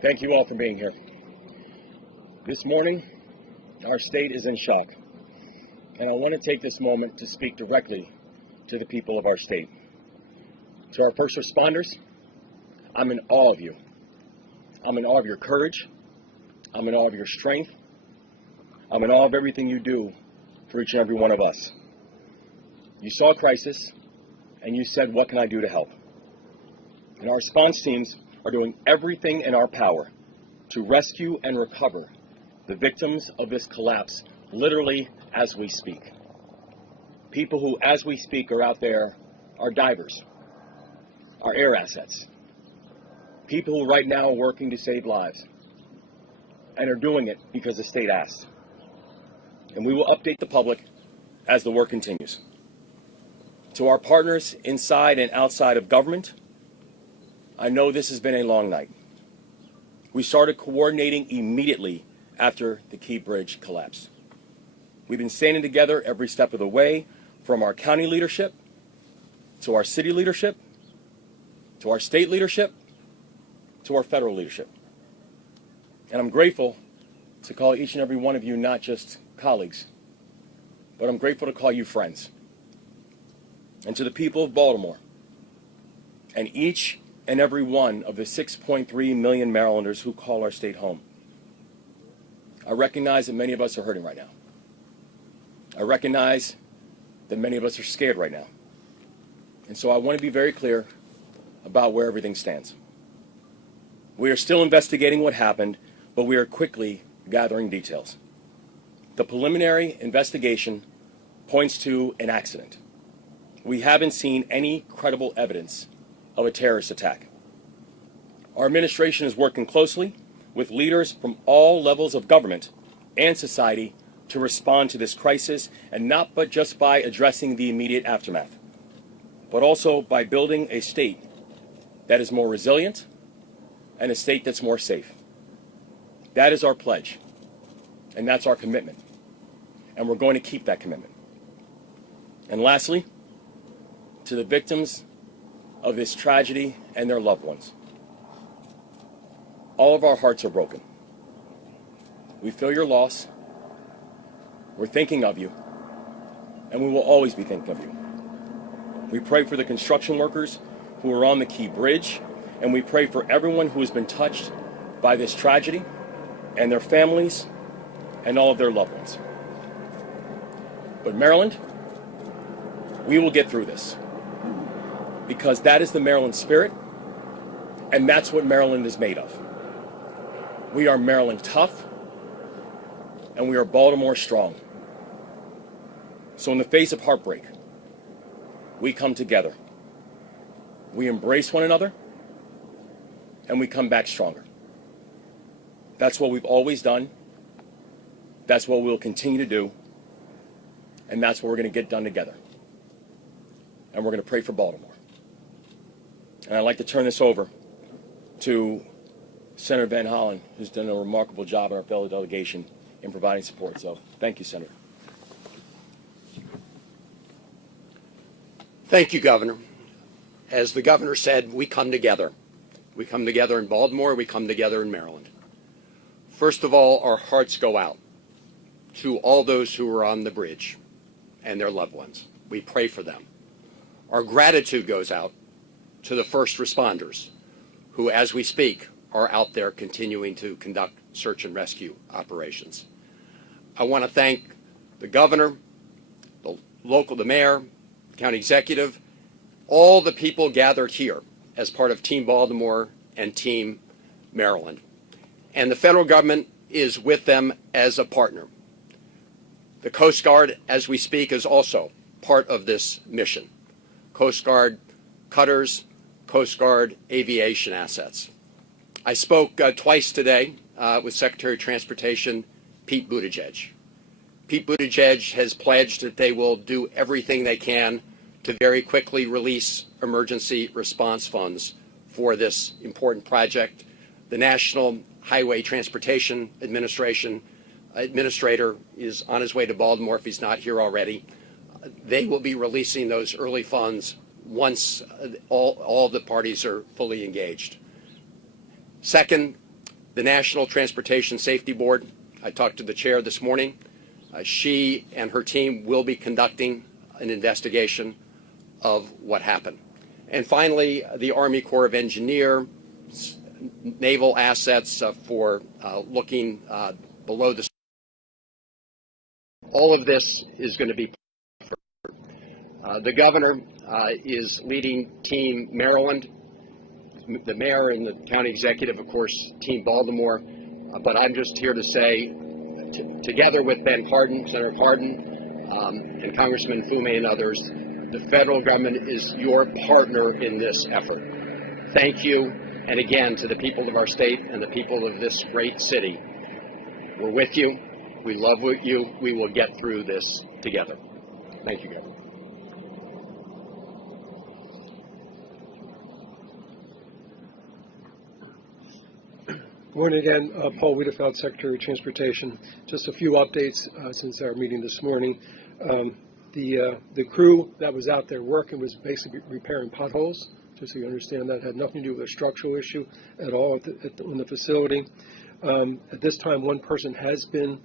Thank you all for being here. This morning, our state is in shock, and I want to take this moment to speak directly to the people of our state. To our first responders, I'm in awe of you. I'm in awe of your courage. I'm in awe of your strength. I'm in awe of everything you do for each and every one of us. You saw a crisis, and you said, "What can I do to help?" And our response teams are doing everything in our power to rescue and recover the victims of this collapse, literally as we speak. People who, as we speak, are out there are divers, are air assets, people who right now are working to save lives and are doing it because the state asked. And we will update the public as the work continues. To our partners inside and outside of government, I know this has been a long night. We started coordinating immediately after the Key Bridge collapsed. We've been standing together every step of the way, from our county leadership, to our city leadership, to our state leadership, to our federal leadership. And I'm grateful to call each and every one of you not just colleagues, but I'm grateful to call you friends. And to the people of Baltimore, and each and every one of the 6.3 million Marylanders who call our state home, I recognize that many of us are hurting right now. I recognize that many of us are scared right now. And so I want to be very clear about where everything stands. We are still investigating what happened, but we are quickly gathering details. The preliminary investigation points to an accident. We haven't seen any credible evidence of a terrorist attack. Our administration is working closely with leaders from all levels of government and society to respond to this crisis, and not but just by addressing the immediate aftermath, but also by building a state that is more resilient and a state that's more safe. That is our pledge, and that's our commitment, and we're going to keep that commitment. And lastly, to the victims of this tragedy and their loved ones, all of our hearts are broken. We feel your loss. We're thinking of you, and we will always be thinking of you. We pray for the construction workers who are on the Key Bridge, and we pray for everyone who has been touched by this tragedy, and their families, and all of their loved ones. But Maryland, we will get through this, because that is the Maryland spirit, and that's what Maryland is made of. We are Maryland tough, and we are Baltimore strong. So in the face of heartbreak, we come together. We embrace one another, and we come back stronger. That's what we've always done. That's what we'll continue to do. And that's what we're going to get done together. And we're going to pray for Baltimore. And I'd like to turn this over to Senator Van Hollen, who's done a remarkable job in our fellow delegation in providing support. So thank you, Senator. Thank you, Governor. As the governor said, we come together. We come together in Baltimore. We come together in Maryland. First of all, our hearts go out to all those who are on the bridge and their loved ones. We pray for them. Our gratitude goes out to the first responders who, as we speak, are out there continuing to conduct search and rescue operations. I want to thank the governor, the mayor, the county executive, all the people gathered here as part of Team Baltimore and Team Maryland. And the federal government is with them as a partner. The Coast Guard, as we speak, is also part of this mission. Coast Guard cutters, Coast Guard aviation assets. I spoke twice today with Secretary of Transportation Pete Buttigieg. Pete Buttigieg has pledged that they will do everything they can to very quickly release emergency response funds for this important project. The National Highway Transportation Administrator is on his way to Baltimore if he's not here already. They will be releasing those early funds once all the parties are fully engaged. Second, The National Transportation Safety Board, I talked to the chair this morning. She and her team will be conducting an investigation of what happened. And finally, the Army Corps of Engineers, naval assets for looking below the. All of this is going to be. The governor is leading Team Maryland. The mayor and the county executive, of course, Team Baltimore. But I'm just here to say, together with Ben Cardin, Senator Cardin, and Congressman Fume and others, the federal government is your partner in this effort. Thank you. And again, to the people of our state and the people of this great city, we're with you. We love you. We will get through this together. Thank you, Governor. Good morning again. Paul Wiedefeld, Secretary of Transportation. Just a few updates since our meeting this morning. The crew that was out there working was basically repairing potholes. Just so you understand, that had nothing to do with a structural issue at all in the facility. At this time, one person has been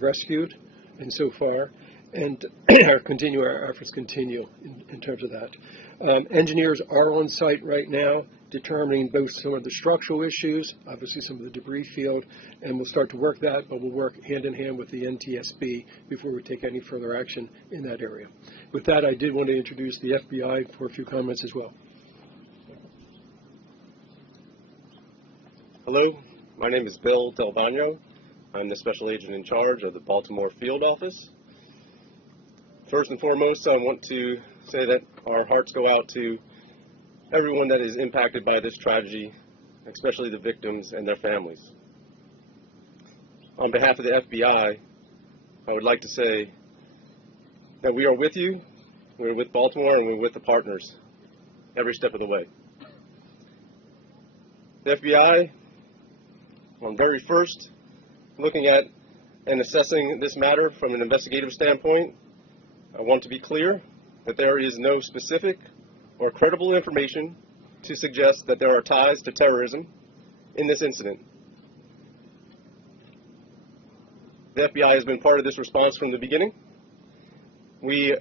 rescued, and so far, and our efforts continue in terms of that. Engineers are on site right now, determining both some of the structural issues, obviously some of the debris field, and we'll start to work that, but we'll work hand in hand with the NTSB before we take any further action in that area. With that, I did want to introduce the FBI for a few comments as well. Hello, my name is Bill Del Bagno. I'm the special agent in charge of the Baltimore field office. First and foremost, I want to say that our hearts go out to everyone that is impacted by this tragedy, especially the victims and their families. On behalf of the FBI, I would like to say that we are with you, we're with Baltimore, and we're with the partners every step of the way. The FBI, on very first, looking at and assessing this matter from an investigative standpoint, I want to be clear that there is no specific or credible information to suggest that there are ties to terrorism in this incident. The FBI has been part of this response from the beginning. We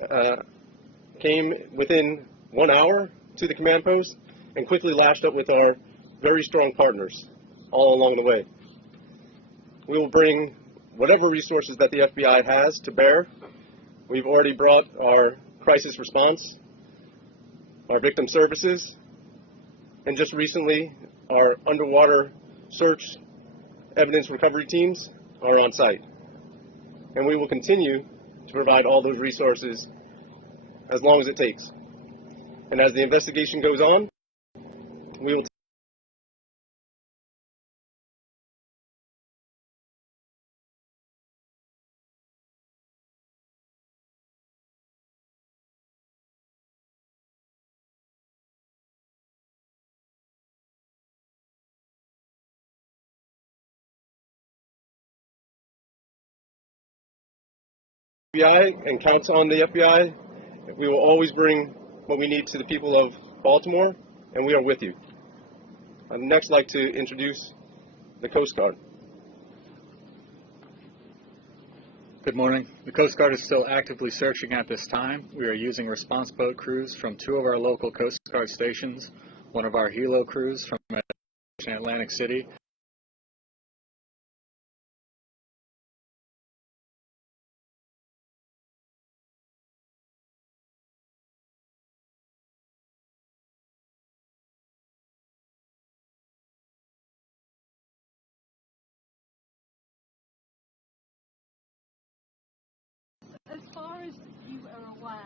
came within 1 hour to the command post and quickly lashed up with our very strong partners all along the way. We will bring whatever resources that the FBI has to bear. We've already brought our crisis response, our victim services, and just recently our underwater search evidence recovery teams are on site. And we will continue to provide all those resources as long as it takes. And as the investigation goes on, we will FBI and counts on the FBI. We will always bring what we need to the people of Baltimore, and we are with you. I'd next like to introduce the Coast Guard. Good morning. The Coast Guard is still actively searching at this time. We are using response boat crews from 2 of our local Coast Guard stations, one of our helo crews from Atlantic City, As far as you are aware,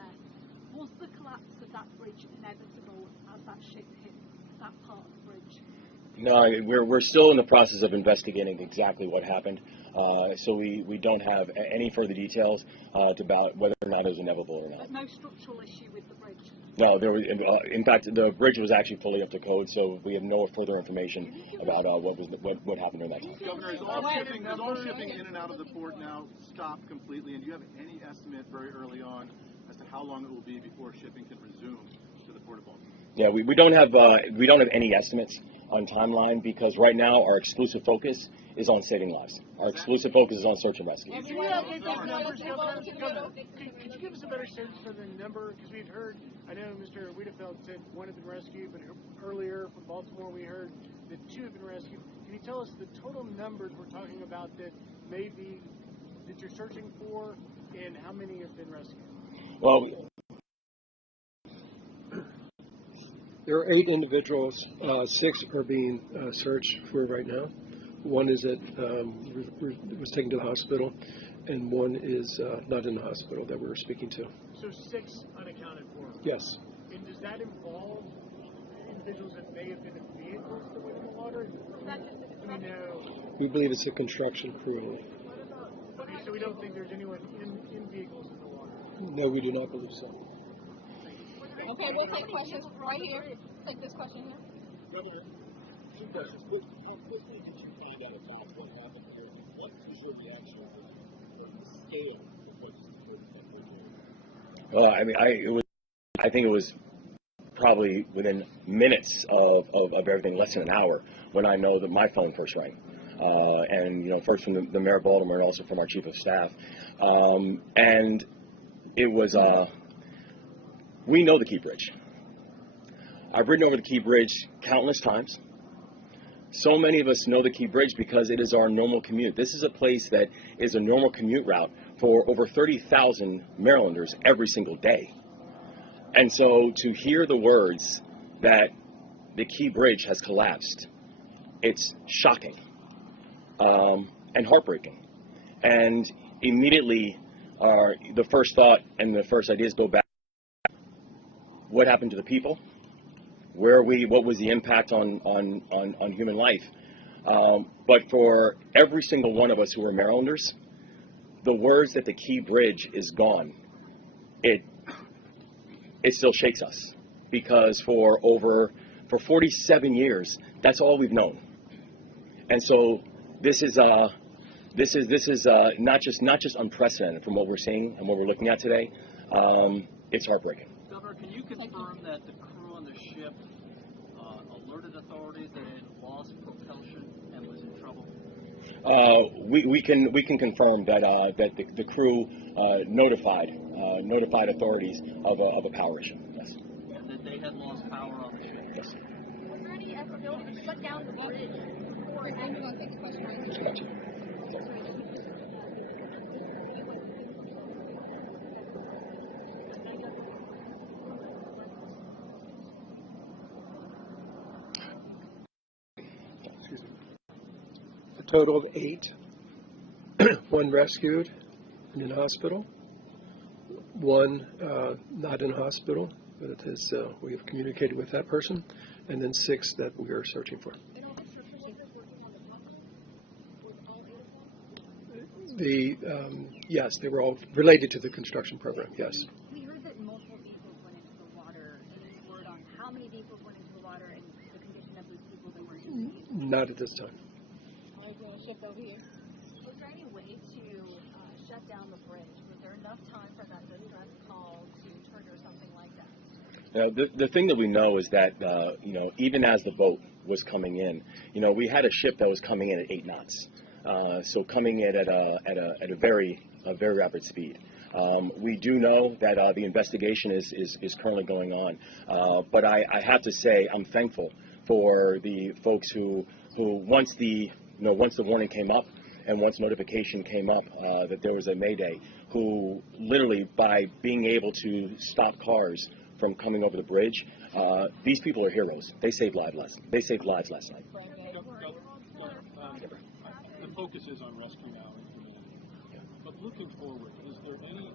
was the collapse of that bridge inevitable as that ship hit that part of the bridge? No, we're still in the process of investigating exactly what happened, so we don't have any further details about whether or not it was inevitable or not. There's no structural issue with the bridge? No, there was. In fact, the bridge was actually fully up to code, so we have no further information about what happened during that time. Governor, is all shipping in and out of the port now stopped completely, and do you have any estimate very early on as to how long it will be before shipping can resume to the port of Baltimore? Yeah, we don't have any estimates. on timeline because right now our exclusive focus is on saving lives. Our exclusive focus is on search and rescue. Can you update those numbers, Governor? Could you give us a better sense for the number? Because we've heard, I know Mr. Wiedefeld said one had been rescued, but earlier from Baltimore we heard that 2 have been rescued. Can you tell us the total numbers we're talking about that that you're searching for, and how many have been rescued? Well, There are 8 individuals. 6 are being searched for right now. 1 is was taken to the hospital, and 1 is not in the hospital that we're speaking to. So 6 unaccounted for. Yes. And does that involve individuals that may have been in vehicles that went in the water? Do we know? We believe it's a construction crew only. Okay, so we don't think there's anyone in vehicles in the water. No, we do not believe so. Okay, we'll take questions right here. Take this question here. Governor, 2 questions. How quickly did you find out about what happened there? What was your reaction? What was the scale of what's doing? Well, I think it was probably within minutes of everything, less than an hour, when I know that my phone first rang. And, first from the mayor of Baltimore and also from our chief of staff. And it was, we know the Key Bridge. I've ridden over the Key Bridge countless times. So many of us know the Key Bridge because it is our normal commute. This is a place that is a normal commute route for over 30,000 Marylanders every single day. And so to hear the words that the Key Bridge has collapsed, it's shocking and heartbreaking. And immediately the first thought and the first ideas go back. What happened to the people? Where are we? What was the impact on human life? But for every single one of us who are Marylanders, the words that the Key Bridge is gone, it still shakes us because for 47 years, that's all we've known. And so this is not just unprecedented from what we're seeing and what we're looking at today. It's heartbreaking. Governor, can you confirm that the crew on the ship alerted authorities that it had lost propulsion and was in trouble? We can confirm that the crew notified authorities of a power issue. Yes. And that they had lost power on the ship? Yes. Was there any effort to shut down the bridge before I'm going to take the question right here? Gotcha. A total of 8. 1 rescued and in hospital. 1 not in hospital, but it is, we have communicated with that person. And then 6 that we are searching for. Yes, they were all related to the construction program, yes. We heard that multiple vehicles went into the water. Any word on how many vehicles went into the water and the condition of those people that were in the vehicles? Not at this time. I'm going to shift over here. Was there any way to shut down the bridge? Was there enough time for that distress call to trigger something like that? The thing that we know is that even as the boat was coming in, we had a ship that was coming in at 8 knots, so coming in at a very rapid speed. We do know that the investigation is currently going on, but I have to say I'm thankful for the folks who once the warning came up and once notification came up that there was a mayday, who literally by being able to stop cars from coming over the bridge, these people are heroes. They saved lives last night. The focus is on rescue now and humanity. But looking forward, is there any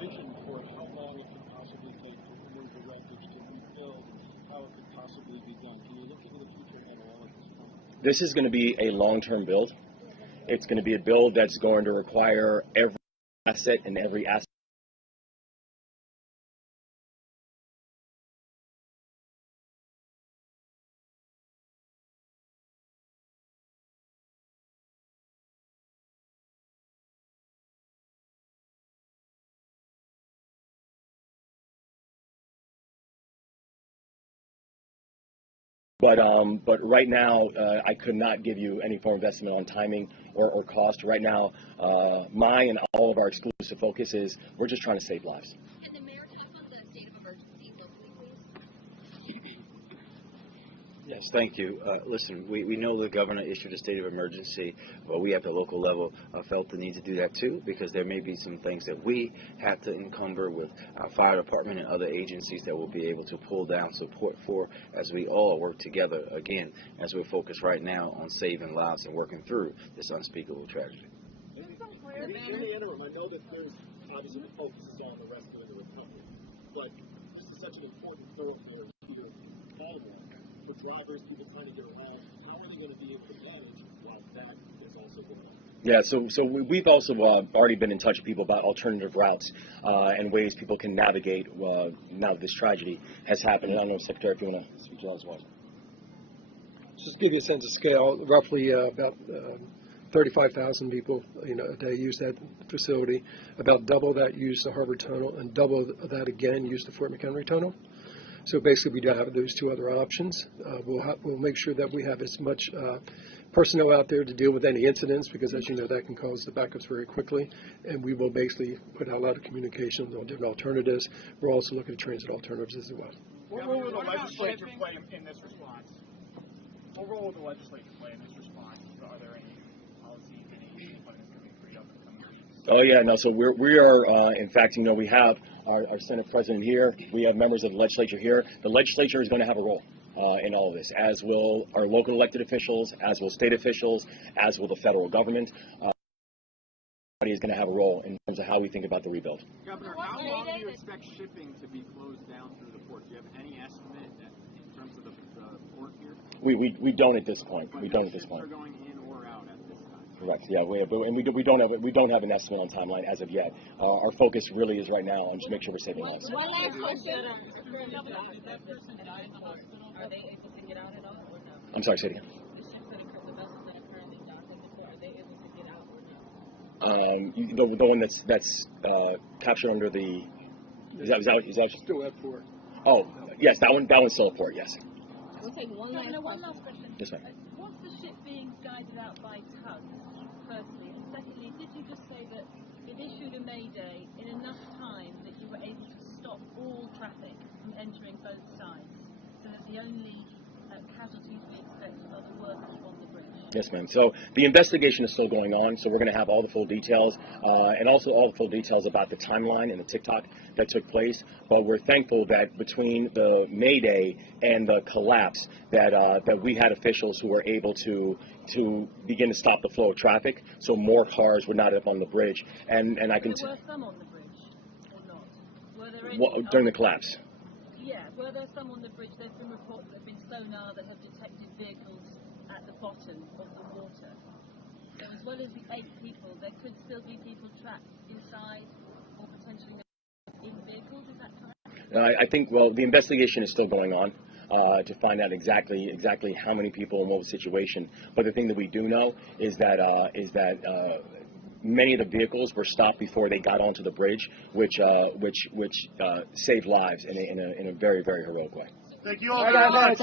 vision for how long it could possibly take to remove the wreckage, to rebuild, how it could possibly be done? Can you look into the future at all at this point? This is going to be a long-term build. It's going to be a build that's going to require every asset and every asset. But right now, I could not give you any form of estimate on timing or cost. Right now, my and all of our exclusive focus is we're just trying to save lives. And the mayor touched on the state of emergency locally, please. Yes, thank you. Listen, we know the governor issued a state of emergency, but we at the local level felt the need to do that too, because there may be some things that we have to encumber with our fire department and other agencies that we'll be able to pull down support for as we all work together, again, as we're focused right now on saving lives and working through this unspeakable tragedy. In the interim, I know that there's obviously the focus is on the rescue and the recovery, but this is such an important thoroughfare here in Baltimore. For drivers, people trying to get around, how are they going to be able to manage while that is also going on? Yeah, so we've also already been in touch with people about alternative routes and ways people can navigate now that this tragedy has happened. And I don't know, Secretary, if you want to speak to that as well. Just to give you a sense of scale, roughly about 35,000 people, a day use that facility. About double that use the Harbor Tunnel, and double that again use the Fort McHenry Tunnel. So basically, we do have those two other options. We'll make sure that we have as much personnel out there to deal with any incidents, because as you know, that can cause the backups very quickly. And we will basically put out a lot of communication on different alternatives. We're also looking at transit alternatives as well. What role will the legislature play in this response? What role will the legislature play in this response? Are there any policies, any funding that's going to be freed up in the coming weeks? Oh yeah, no. So we are, in fact, we have our Senate President here. We have members of the legislature here. The legislature is going to have a role in all of this, as will our local elected officials, as will state officials, as will the federal government. Everybody is going to have a role in terms of how we think about the rebuild. Governor, how long do you expect shipping to be closed down through the port? Do you have any estimate in terms of the port here? We don't at this point. But we don't at this point. Are going in or out at this time? Correct. Yeah, we don't have an estimate on timeline as of yet. Our focus really is right now on just make sure we're saving lives. One last question. Are they able to get out at all or no? I'm sorry, say it again. The vessels that are currently docking the port, are they able to get out or no? The one that's captured under the is that Still at port. Oh yes, that one's still at port. Yes. We'll take one last question. Yes, ma'am. Was the ship being guided out by tugs, firstly? And secondly, did you just say that it issued a mayday in enough time that you were able to stop all traffic from entering both sides, so that the only casualties we expected are the workers on the bridge? Yes, ma'am. So the investigation is still going on, so we're going to have all the full details and also all the full details about the timeline and the TikTok that took place. But we're thankful that between the Mayday and the collapse that we had officials who were able to begin to stop the flow of traffic, so more cars were not up on the bridge. And I can There were some on the bridge, or not? Were there any during the collapse. Yeah, were there some on the bridge? There's been reports that have been sonar that have detected vehicles at the bottom of the water. So as well as the 8 people, there could still be people trapped inside or potentially in vehicles. Is that correct? I think, well, the investigation is still going on to find out exactly how many people and what was the situation. But the thing that we do know is that many of the vehicles were stopped before they got onto the bridge, which saved lives in a very, very heroic way. Thank you all very much.